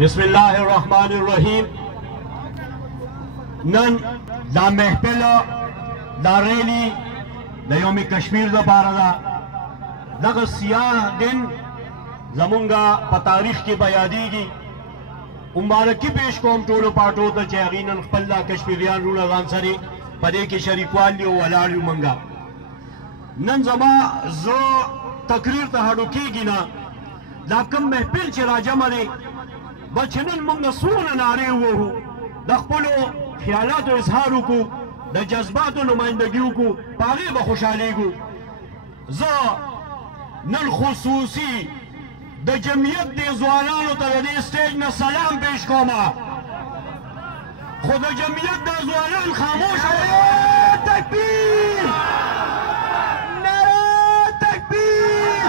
बिस्मिल्लाहिर्रहमानिर्रहीम। नन दा महफिल दा रैली द यौम कश्मीर द पारा दग सियाह दिन जमुंगा प तारीख की बयादीगी मुबारकी पेश कोम टोलो पाटो त यकीनन खपल्ला कश्मीरियान रूना गांसरी पदे के शरीकवाली वलालू मंगा नन जमा जो तकरीर तहाडो की ना लाकम महफिल च राजा मरे बचनन मंग सून नारे हुए हो दखपलो ख्यालात इजहार को द जज्बात नुमाइंदगी को पागे बखुशाली को ज नन खुसूसी द जमियत दे जवानानो त स्टेज में सलाम पेश कोमा खुद जमियत द जवानान खामोश है। तकबीर नारा तकबीर।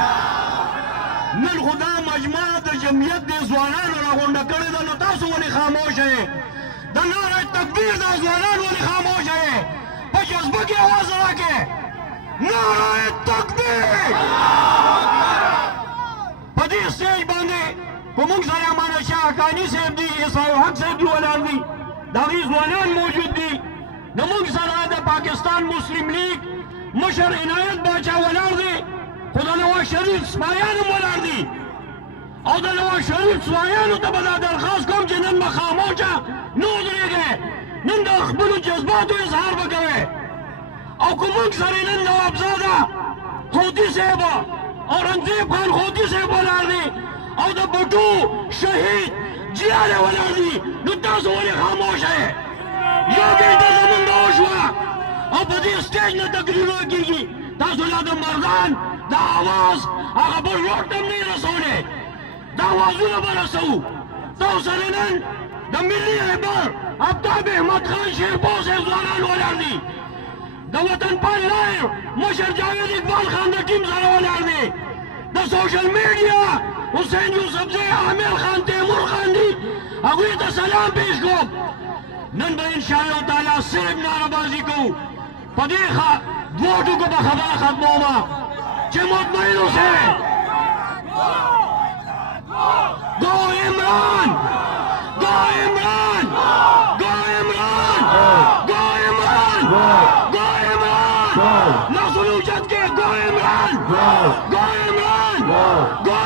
नन खुदा मजमा द जमियत दे जवानानो रागोंडा करे द नो तासो वली खामोश है। द नारा तकबीर द जवानान वली खामोश है। पर जज्बा की आवाज रखे नारा तकबीर। पदी स्टेज बांधे कुमुंग सारा माना शाह कानी साहब दी इसाई हक साहब दी वलाल दी दागी जवानान मौजूद दी नमुंग सारा द पाकिस्तान मुस्लिम लीग मशर इनायत बाचा वलाल दी खुदा नवाज शरीफ स्मायान वलाल दी और द नवाज शरीफ स्मायान तो बदा दरखास्त कम जनन में खामोशा नूद रह गए नंद अखबल जज्बात इजहार बकवे और कुमुंग सारे नंद नवाबजादा खोदी साहब औरंगजेब खान खोदी से बोला दी और द बटू शहीद जियाले वाला दी नुता सोले खामोश है। यो बेटा जमन दोष हुआ और बदी स्टेज ने तकरीरों की तासुला द मर्दान द आवाज आगे पर रोटम नहीं रसोले द आवाजों ने बरसू तो सरनन द मिली हैबर अब ताब अहमद खान शेरपो से जवानान वाला दी द वतन पर लायर मुशर जावेद इकबाल खान द टीम सारा वाला दी द सोशल मीडिया हुसैन यूसुफ से आमिर खान तैमूर खान दी अगुए द सलाम पेश को नन ब इंशाअल्लाह ताला सिर्फ नाराबाजी को पदीखा वोटों को बखबर खत्म होगा जे मुतमईन से गो इमरान गो इमरान गो इमरान गो इमरान गो इमरान नस्ल उजद के गो इमरान गो इमरान गो